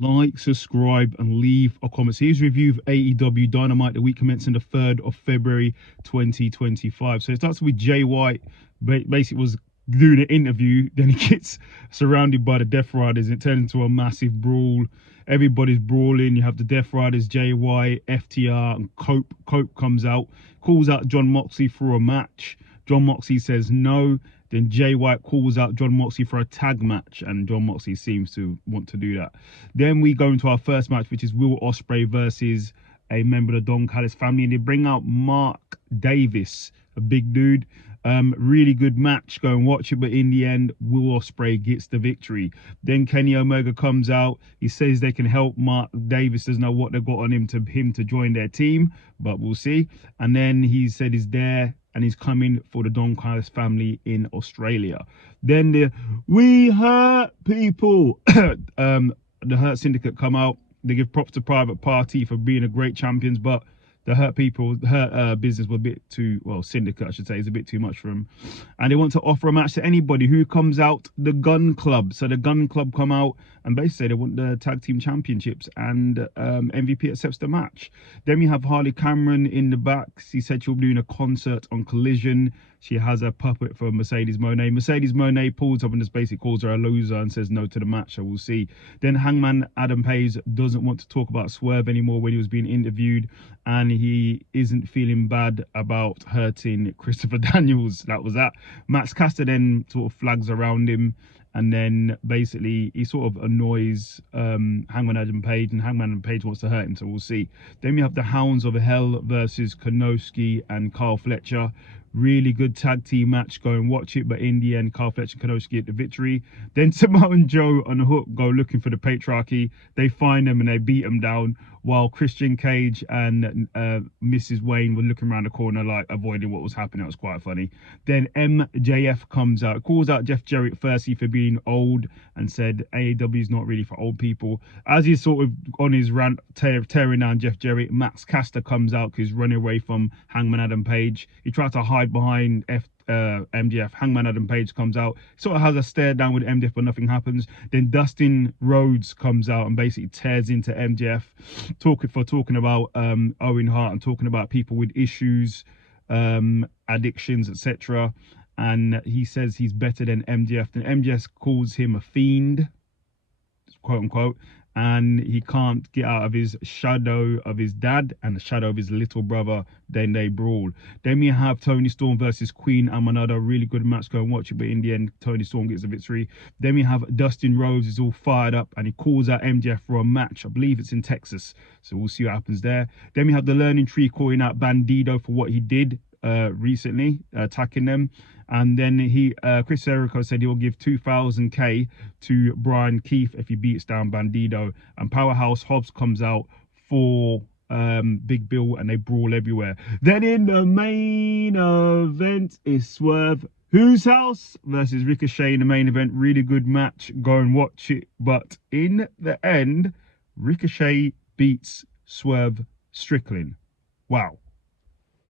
Like, subscribe, and leave a comment. So here's a review of AEW Dynamite, the week commencing the 3rd of February 2025. So it starts with Jay White, basically was doing an interview, then he gets surrounded by the Death Riders and it turns into a massive brawl. Everybody's brawling. You have the Death Riders, Jay White, FTR, and Cope. Cope comes out, calls out John Moxley for a match. John Moxley says no. Then Jay White calls out John Moxley for a tag match, and John Moxley seems to want to do that. Then we go into our first match, which is Will Ospreay versus a member of the Don Callis family, and they bring out Mark Davis, a big dude. Really good match. Go and watch it, but in the end, Will Ospreay gets the victory. Then Kenny Omega comes out. He says they can help. Mark Davis doesn't know what they've got on him to join their team, but we'll see. And then he said he's there and he's coming for the Don Callis family in Australia. Then the We Hurt People, the Hurt Syndicate come out. They give props to Private Party for being a great champions, but the Hurt People, Hurt business was a bit too, well, Syndicate, I should say, is a bit too much for them. And they want to offer a match to anybody who comes out. The Gun Club. So the Gun Club come out and basically say they want the tag team championships, and MVP accepts the match. Then we have Harley Cameron in the back. She said she'll be doing a concert on Collision. She has a puppet for Mercedes Moné. Mercedes Moné pulls up and just basically calls her a loser and says no to the match, so we'll see. Then Hangman Adam Page doesn't want to talk about Swerve anymore when he was being interviewed, and he isn't feeling bad about hurting Christopher Daniels. That was that. Max Caster then sort of flags around him, and then basically he sort of annoys Hangman Adam Page, and Hangman Adam Page wants to hurt him, so we'll see. Then we have the Hounds of Hell versus Kanoski and Carl Fletcher. Really good tag team match. Go and watch it, but in the end, Carl Fletcher and Kanoski get the victory. Then Samoa and Joe on the Hook go looking for the Patriarchy. They find them and they beat them down, while Christian Cage and Mrs. Wayne were looking around the corner, like avoiding what was happening. It was quite funny. Then MJF comes out, calls out Jeff Jarrett firstly for being old, and said AEW is not really for old people. As he's sort of on his rant, tearing down Jeff Jarrett, Max Caster comes out because he's running away from Hangman Adam Page. He tries to hide behind MJF. Hangman Adam Page comes out, sort of has a stare down with MJF, but nothing happens. Then Dustin Rhodes comes out and basically tears into MJF, talking about Owen Hart and talking about people with issues, addictions, etc. And he says he's better than MJF. Then MJF calls him a fiend, quote unquote, and he can't get out of his shadow of his dad and the shadow of his little brother. Then they brawl. Then we have Tony Storm versus Queen Amanada. Really good match. Go and watch it, but in the end, Tony Storm gets the victory. Then we have Dustin Rhodes is all fired up and he calls out MJF for a match. I believe it's in Texas, so we'll see what happens there. Then we have the Learning Tree calling out Bandido for what he did recently, attacking them. And then Chris Jericho said he will give 2,000 to Brian Keith if he beats down Bandido. And Powerhouse Hobbs comes out for Big Bill, and they brawl everywhere. Then in the main event is Swerve Whose House versus Ricochet in the main event. Really good match. Go and watch it. But in the end, Ricochet beats Swerve Strickland. Wow.